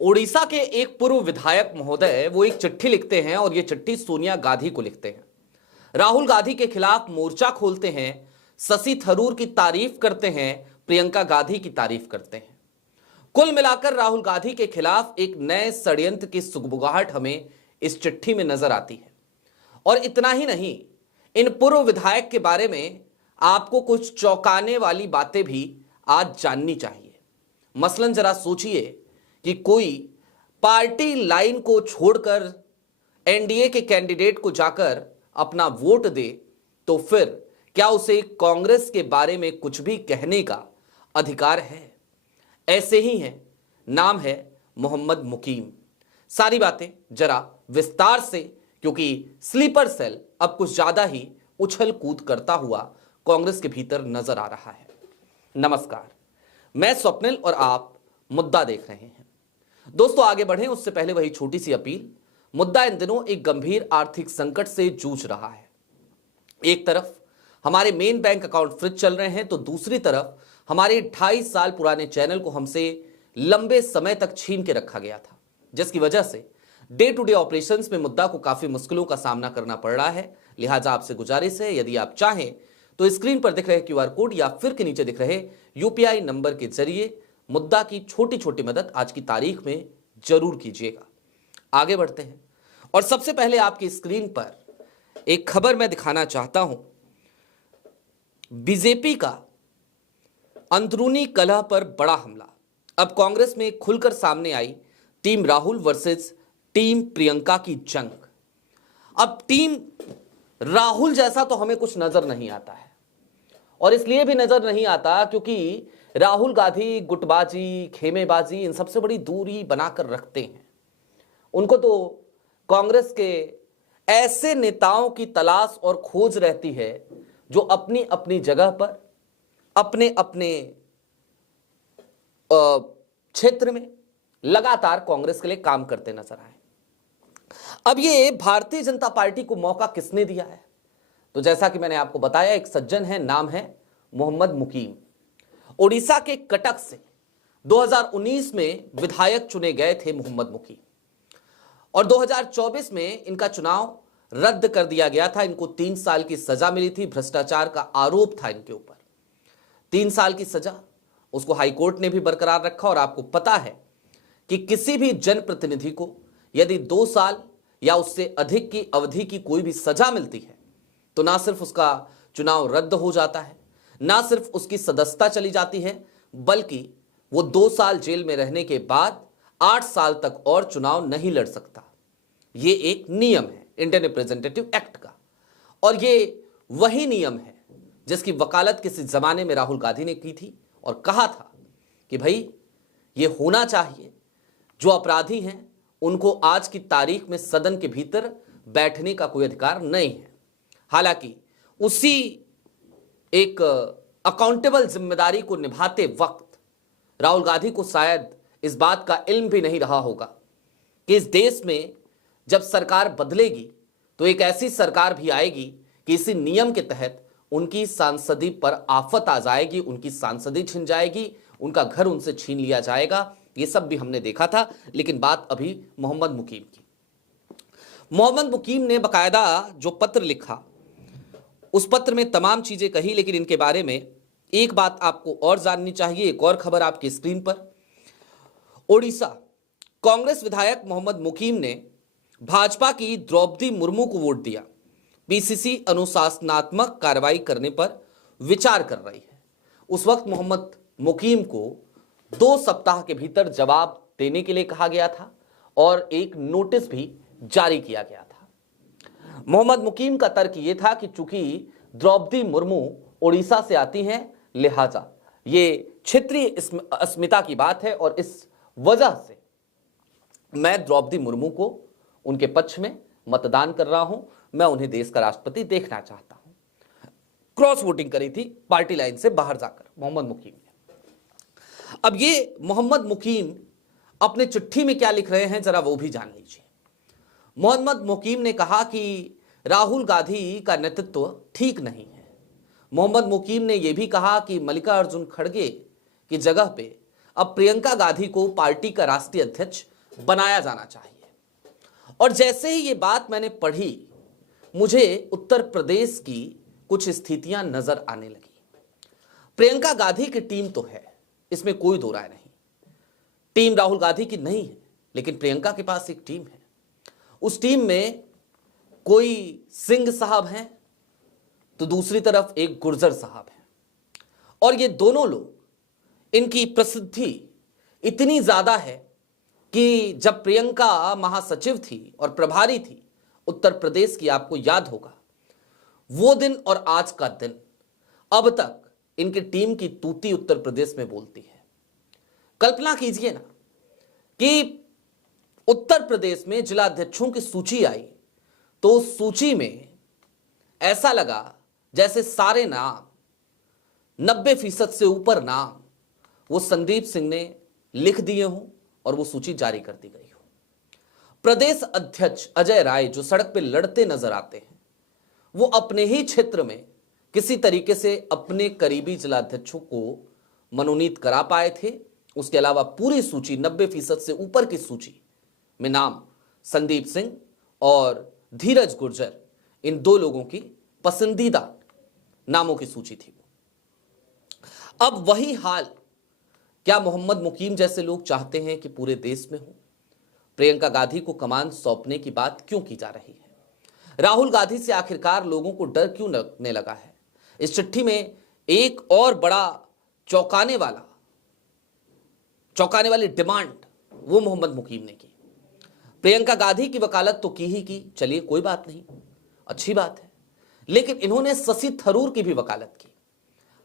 ओडिशा के एक पूर्व विधायक महोदय वो एक चिट्ठी लिखते हैं और ये चिट्ठी सोनिया गांधी को लिखते हैं। राहुल गांधी के खिलाफ मोर्चा खोलते हैं, शशि थरूर की तारीफ करते हैं, प्रियंका गांधी की तारीफ करते हैं। कुल मिलाकर राहुल गांधी के खिलाफ एक नए षड्यंत्र की सुगबुगाहट हमें इस चिट्ठी में नजर आती है। और इतना ही नहीं, इन पूर्व विधायक के बारे में आपको कुछ चौंकाने वाली बातें भी आज जाननी चाहिए। मसलन जरा सोचिए कि कोई पार्टी लाइन को छोड़कर एनडीए के कैंडिडेट को जाकर अपना वोट दे तो फिर क्या उसे कांग्रेस के बारे में कुछ भी कहने का अधिकार है? ऐसे ही हैं, नाम है मोहम्मद मुकीम। सारी बातें जरा विस्तार से, क्योंकि स्लीपर सेल अब कुछ ज्यादा ही उछल कूद करता हुआ कांग्रेस के भीतर नजर आ रहा है। नमस्कार, मैं स्वप्निल और आप मुद्दा देख रहे हैं। दोस्तों, आगे बढ़ें उससे पहले वही छोटी सी अपील। मुद्दा इन दिनों एक गंभीर आर्थिक संकट से जूझ रहा है। एक तरफ हमारे मेन बैंक अकाउंट फ्रीज चल रहे हैं, तो दूसरी तरफ हमारे 2.5 साल पुराने चैनल को हमसे लंबे समय तक छीन के रखा गया था, जिसकी वजह से डे टू डे ऑपरेशंस में मुद्दा को काफी मुश्किलों का सामना करना पड़ रहा है। लिहाजा आपसे गुजारिश है, यदि आप चाहें तो स्क्रीन पर दिख रहे क्यूआर कोड या फिर के नीचे दिख रहे यूपीआई नंबर के जरिए मुद्दा की छोटी छोटी मदद आज की तारीख में जरूर कीजिएगा। आगे बढ़ते हैं और सबसे पहले आपकी स्क्रीन पर एक खबर मैं दिखाना चाहता हूं। बीजेपी का अंदरूनी कलह पर बड़ा हमला। अब कांग्रेस में खुलकर सामने आई team Rahul versus team Priyanka की जंग। अब टीम राहुल जैसा तो हमें कुछ नजर नहीं आता है, और इसलिए भी नजर नहीं आता क्योंकि राहुल गांधी गुटबाजी, खेमेबाजी, इन सबसे बड़ी दूरी बनाकर रखते हैं। उनको तो कांग्रेस के ऐसे नेताओं की तलाश और खोज रहती है जो अपनी अपनी जगह पर अपने अपने क्षेत्र में लगातार कांग्रेस के लिए काम करते नजर आए। अब ये भारतीय जनता पार्टी को मौका किसने दिया है? तो जैसा कि मैंने आपको बताया, एक सज्जन है, नाम है मोहम्मद मुकीम। ओडिशा के कटक से 2019 में विधायक चुने गए थे मोहम्मद मुकीम, और 2024 में इनका चुनाव रद्द कर दिया गया था। इनको 3 साल की सजा मिली थी, भ्रष्टाचार का आरोप था इनके ऊपर। 3 साल की सजा उसको हाईकोर्ट ने भी बरकरार रखा। और आपको पता है कि किसी भी जनप्रतिनिधि को यदि 2 साल या उससे अधिक की अवधि की कोई भी सजा मिलती है तो ना सिर्फ उसका चुनाव रद्द हो जाता है, ना सिर्फ उसकी सदस्यता चली जाती है, बल्कि वो 2 साल जेल में रहने के बाद 8 साल तक और चुनाव नहीं लड़ सकता। ये एक नियम है इंडियन रिप्रेजेंटेटिव एक्ट का, और ये वही नियम है जिसकी वकालत किसी जमाने में राहुल गांधी ने की थी और कहा था कि भाई ये होना चाहिए, जो अपराधी हैं उनको आज की तारीख में सदन के भीतर बैठने का कोई अधिकार नहीं है। हालांकि उसी एक अकाउंटेबल जिम्मेदारी को निभाते वक्त राहुल गांधी को शायद इस बात का इल्म भी नहीं रहा होगा कि इस देश में जब सरकार बदलेगी तो एक ऐसी सरकार भी आएगी कि इसी नियम के तहत उनकी सांसदी पर आफत आ जाएगी, उनकी सांसदी छिन जाएगी, उनका घर उनसे छीन लिया जाएगा। ये सब भी हमने देखा था। लेकिन बात अभी मोहम्मद मुकीम की। मोहम्मद मुकीम ने बकायदा जो पत्र लिखा, उस पत्र में तमाम चीजें कही, लेकिन इनके बारे में एक बात आपको और जाननी चाहिए। एक और खबर आपकी स्क्रीन पर। ओडिशा कांग्रेस विधायक मोहम्मद मुकीम ने भाजपा की द्रौपदी मुर्मू को वोट दिया। पीसीसी अनुशासनात्मक कार्रवाई करने पर विचार कर रही है। उस वक्त मोहम्मद मुकीम को 2 सप्ताह के भीतर जवाब देने के लिए कहा गया था और एक नोटिस भी जारी किया गया था। मोहम्मद मुकीम का तर्क यह था कि चूंकि द्रौपदी मुर्मू ओडिशा से आती हैं, लिहाजा ये क्षेत्रीय अस्मिता की बात है और इस वजह से मैं द्रौपदी मुर्मू को उनके पक्ष में मतदान कर रहा हूं, मैं उन्हें देश का राष्ट्रपति देखना चाहता हूं। क्रॉस वोटिंग करी थी पार्टी लाइन से बाहर जाकर मोहम्मद मुकीम ने। अब ये मोहम्मद मुकीम अपने चिट्ठी में क्या लिख रहे हैं, जरा वो भी जान लीजिए। मोहम्मद मुकीम ने कहा कि राहुल गांधी का नेतृत्व ठीक नहीं है। मोहम्मद मुकीम ने यह भी कहा कि मल्लिकार्जुन खड़गे की जगह पे अब प्रियंका गांधी को पार्टी का राष्ट्रीय अध्यक्ष बनाया जाना चाहिए। और जैसे ही ये बात मैंने पढ़ी, मुझे उत्तर प्रदेश की कुछ स्थितियां नजर आने लगी। प्रियंका गांधी की टीम तो है, इसमें कोई दो राय नहीं। टीम राहुल गांधी की नहीं है, लेकिन प्रियंका के पास एक टीम है। उस टीम में कोई सिंह साहब हैं, तो दूसरी तरफ एक गुर्जर साहब हैं। और ये दोनों लोग, इनकी प्रसिद्धि इतनी ज्यादा है कि जब प्रियंका महासचिव थी और प्रभारी थी उत्तर प्रदेश की, आपको याद होगा, वो दिन और आज का दिन, अब तक इनकी टीम की तूती उत्तर प्रदेश में बोलती है। कल्पना कीजिए ना कि उत्तर प्रदेश में जिला अध्यक्षों की सूची आई, तो उस सूची में ऐसा लगा जैसे सारे नाम, 90% से ऊपर नाम वो संदीप सिंह ने लिख दिए हों और वो सूची जारी कर दी गई हो। प्रदेश अध्यक्ष अजय राय जो सड़क पे लड़ते नजर आते हैं, वो अपने ही क्षेत्र में किसी तरीके से अपने करीबी जिलाध्यक्षों को मनोनीत करा पाए थे। उसके अलावा पूरी सूची, 90% से ऊपर की सूची में नाम संदीप सिंह और धीरज गुर्जर, इन दो लोगों की पसंदीदा नामों की सूची थी। अब वही हाल क्या मोहम्मद मुकीम जैसे लोग चाहते हैं कि पूरे देश में हो? प्रियंका गांधी को कमान सौंपने की बात क्यों की जा रही है? राहुल गांधी से आखिरकार लोगों को डर क्यों लगने लगा है? इस चिट्ठी में एक और बड़ा चौंकाने वाली डिमांड वो मोहम्मद मुकीम ने की। प्रियंका गांधी की वकालत तो की ही की, चलिए कोई बात नहीं, अच्छी बात है, लेकिन इन्होंने शशि थरूर की भी वकालत की।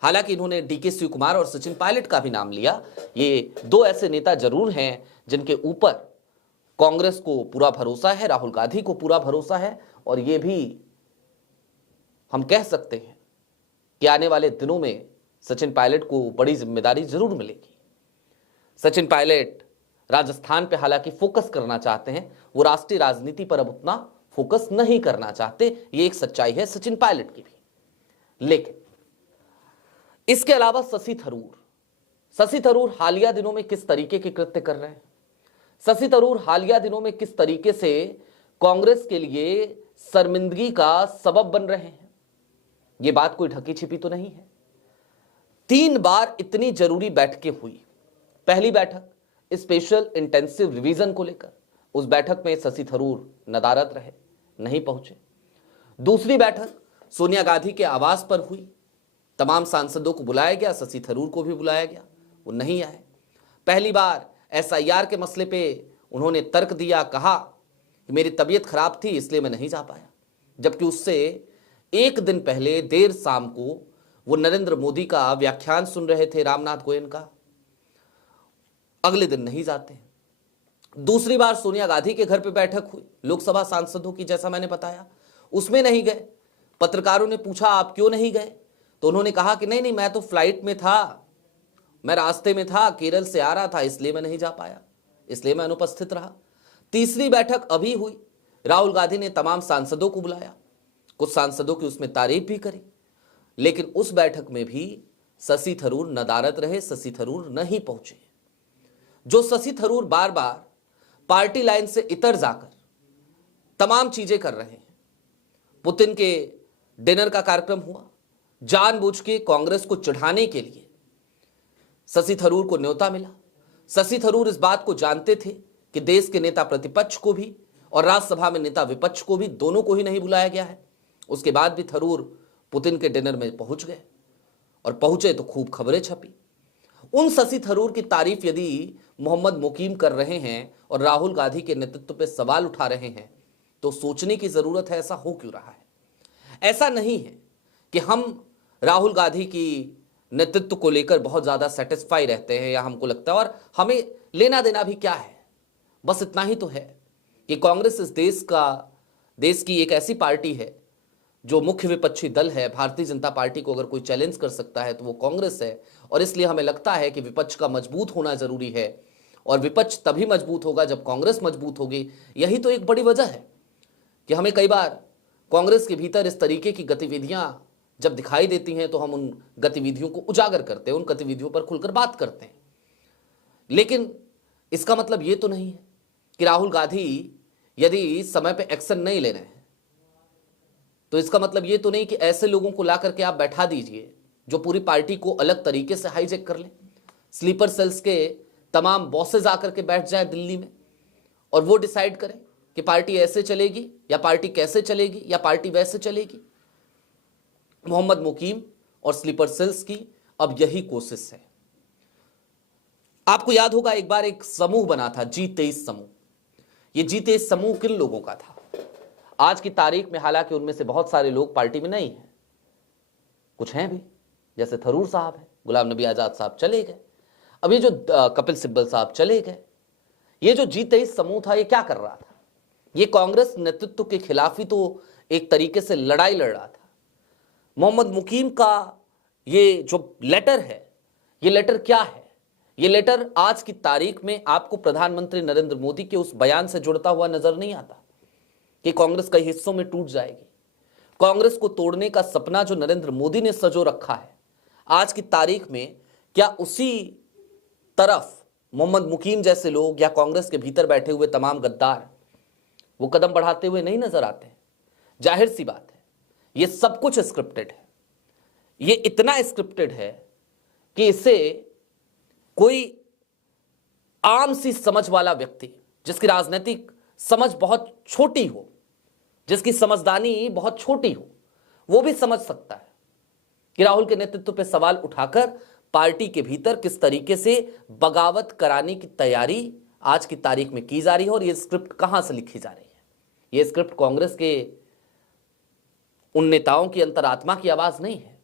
हालांकि इन्होंने डीके शिव कुमार और सचिन पायलट का भी नाम लिया। ये दो ऐसे नेता जरूर हैं जिनके ऊपर कांग्रेस को पूरा भरोसा है, राहुल गांधी को पूरा भरोसा है, और ये भी हम कह सकते हैं कि आने वाले दिनों में सचिन पायलट को बड़ी जिम्मेदारी जरूर मिलेगी। सचिन पायलट राजस्थान पे हालांकि फोकस करना चाहते हैं, वो राष्ट्रीय राजनीति पर अब उतना फोकस नहीं करना चाहते, ये एक सच्चाई है सचिन पायलट की भी। लेकिन इसके अलावा शशि थरूर हालिया दिनों में किस तरीके के कृत्य कर रहे हैं? शशि थरूर हालिया दिनों में किस तरीके से कांग्रेस के लिए शर्मिंदगी का सबब बन रहे हैं? यह बात कोई ढकी छिपी तो नहीं है। 3 बार इतनी जरूरी बैठकें हुई। पहली बैठक स्पेशल इंटेंसिव रिवीजन को लेकर, उस बैठक में शशि थरूर नदारद रहे, नहीं पहुंचे। दूसरी बैठक सोनिया गांधी के आवास पर हुई, तमाम सांसदों को बुलाया गया, शशि थरूर को भी बुलाया गया, वो नहीं आए। पहली बार एसआईआर के मसले पे उन्होंने तर्क दिया, कहा कि मेरी तबीयत खराब थी इसलिए मैं नहीं जा पाया, जबकि उससे एक दिन पहले देर शाम को वो नरेंद्र मोदी का व्याख्यान सुन रहे थे, रामनाथ गोयन का, अगले दिन नहीं जाते। दूसरी बार सोनिया गांधी के घर पे बैठक हुई लोकसभा सांसदों की, जैसा मैंने बताया, उसमें नहीं गए। पत्रकारों ने पूछा आप क्यों नहीं गए, तो उन्होंने कहा कि नहीं मैं तो फ्लाइट में था, मैं रास्ते में था, केरल से आ रहा था, इसलिए मैं नहीं जा पाया, इसलिए मैं अनुपस्थित रहा। तीसरी बैठक अभी हुई, राहुल गांधी ने तमाम सांसदों को बुलाया, कुछ सांसदों की उसमें तारीफ भी करी, लेकिन उस बैठक में भी शशि थरूर नदारद रहे, शशि थरूर नहीं पहुंचे। जो शशि थरूर बार बार पार्टी लाइन से इतर जाकर तमाम चीजें कर रहे हैं। पुतिन के डिनर का कार्यक्रम हुआ, जानबूझ के कांग्रेस को चिढ़ाने के लिए शशि थरूर को न्योता मिला। शशि थरूर इस बात को जानते थे कि देश के नेता प्रतिपक्ष को भी और राज्यसभा में नेता विपक्ष को भी, दोनों को ही नहीं बुलाया गया है। उसके बाद भी थरूर पुतिन के डिनर में पहुंच गए, और पहुंचे तो खूब खबरें छपी। उन शशि थरूर की तारीफ यदि मोहम्मद मुकीम कर रहे हैं और राहुल गांधी के नेतृत्व पे सवाल उठा रहे हैं, तो सोचने की जरूरत है ऐसा हो क्यों रहा है। ऐसा नहीं है कि हम राहुल गांधी की नेतृत्व को लेकर बहुत ज्यादा सेटिस्फाई रहते हैं या हमको लगता है, और हमें लेना देना भी क्या है, बस इतना ही तो है कि कांग्रेस इस देश की एक ऐसी पार्टी है जो मुख्य विपक्षी दल है। भारतीय जनता पार्टी को अगर कोई चैलेंज कर सकता है तो वो कांग्रेस है, और इसलिए हमें लगता है कि विपक्ष का मजबूत होना जरूरी है, और विपक्ष तभी मजबूत होगा जब कांग्रेस मजबूत होगी। यही तो एक बड़ी वजह है कि हमें कई बार कांग्रेस के भीतर इस तरीके की गतिविधियां जब दिखाई देती हैं तो हम उन गतिविधियों को उजागर करते हैं, उन गतिविधियों पर खुलकर बात करते हैं। लेकिन इसका मतलब यह तो नहीं है कि राहुल गांधी यदि समय पे एक्शन नहीं ले रहे हैं तो इसका मतलब यह तो नहीं कि ऐसे लोगों को ला करके आप बैठा दीजिए जो पूरी पार्टी को अलग तरीके से हाईजैक कर ले। स्लीपर सेल्स के तमाम बॉसेस आकर के बैठ जाए दिल्ली में और वो डिसाइड करें कि पार्टी ऐसे चलेगी या पार्टी कैसे चलेगी या पार्टी वैसे चलेगी। मोहम्मद मुकीम और स्लीपर सेल्स की अब यही कोशिश है। आपको याद होगा एक बार एक समूह बना था G23 समूह। ये G23 समूह किन लोगों का था? आज की तारीख में हालांकि उनमें से बहुत सारे लोग पार्टी में नहीं हैं, कुछ हैं भी, जैसे थरूर साहब हैं, गुलाम नबी आजाद साहब चले गए, अब ये जो कपिल सिब्बल साहब चले गए। ये जो G23 समूह था ये क्या कर रहा था? ये कांग्रेस नेतृत्व के खिलाफ ही तो एक तरीके से लड़ाई लड़ रहा था। मोहम्मद मुकीम का ये जो लेटर है, ये लेटर क्या है? ये लेटर आज की तारीख में आपको प्रधानमंत्री नरेंद्र मोदी के उस बयान से जुड़ता हुआ नजर नहीं आता कि कांग्रेस कई हिस्सों में टूट जाएगी। कांग्रेस को तोड़ने का सपना जो नरेंद्र मोदी ने सजो रखा है, आज की तारीख में क्या उसी तरफ मोहम्मद मुकीम जैसे लोग या कांग्रेस के भीतर बैठे हुए तमाम गद्दार वो कदम बढ़ाते हुए नहीं नजर आते? जाहिर सी बात है, ये सब कुछ स्क्रिप्टेड है। ये इतना स्क्रिप्टेड है कि इसे कोई आम सी समझ वाला व्यक्ति, जिसकी राजनीतिक समझ बहुत छोटी हो, जिसकी समझदारी बहुत छोटी हो, वो भी समझ सकता है कि राहुल के नेतृत्व पे सवाल उठाकर पार्टी के भीतर किस तरीके से बगावत कराने की तैयारी आज की तारीख में की जा रही है और ये स्क्रिप्ट कहां से लिखी जा रही है। ये स्क्रिप्ट कांग्रेस के उन नेताओं की अंतरात्मा की आवाज नहीं है,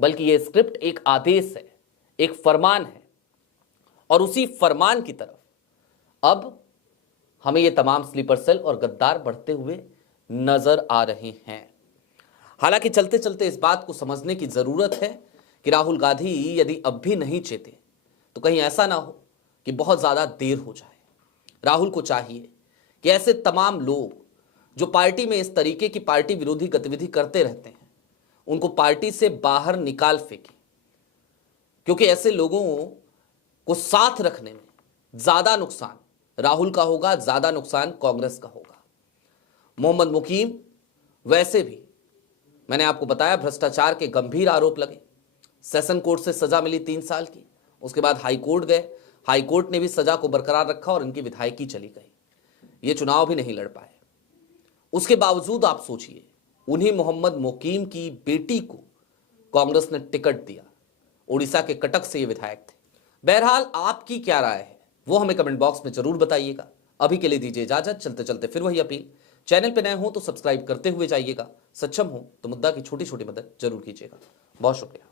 बल्कि ये स्क्रिप्ट एक आदेश है, एक फरमान है और उसी फरमान की तरफ अब हमें ये तमाम स्लीपर सेल और गद्दार बढ़ते हुए नजर आ रहे हैं। हालांकि चलते चलते इस बात को समझने की जरूरत है कि राहुल गांधी यदि अब भी नहीं चेते तो कहीं ऐसा ना हो कि बहुत ज्यादा देर हो जाए। राहुल को चाहिए कि ऐसे तमाम लोग जो पार्टी में इस तरीके की पार्टी विरोधी गतिविधि करते रहते हैं उनको पार्टी से बाहर निकाल फेंके, क्योंकि ऐसे लोगों को साथ रखने में ज्यादा नुकसान राहुल का होगा, ज्यादा नुकसान कांग्रेस का होगा। मोहम्मद मुकीम वैसे भी मैंने आपको बताया भ्रष्टाचार के गंभीर आरोप लगे, सेशन कोर्ट से सजा मिली 3 साल की, उसके बाद हाई कोर्ट गए, हाई कोर्ट ने भी सजा को बरकरार रखा और इनकी विधायकी चली गई, ये चुनाव भी नहीं लड़ पाए। उसके बावजूद आप सोचिए उन्हीं मोहम्मद मुकीम की बेटी को कांग्रेस ने टिकट दिया, उड़ीसा के कटक से ये विधायक थे। बहरहाल आपकी क्या राय है वो हमें कमेंट बॉक्स में जरूर बताइएगा। अभी के लिए दीजिए इजाजत, चलते चलते फिर वही अपील, चैनल पे नए हो तो सब्सक्राइब करते हुए जाइएगा, सक्षम हो तो मुद्दा की छोटी छोटी मदद जरूर कीजिएगा। बहुत शुक्रिया।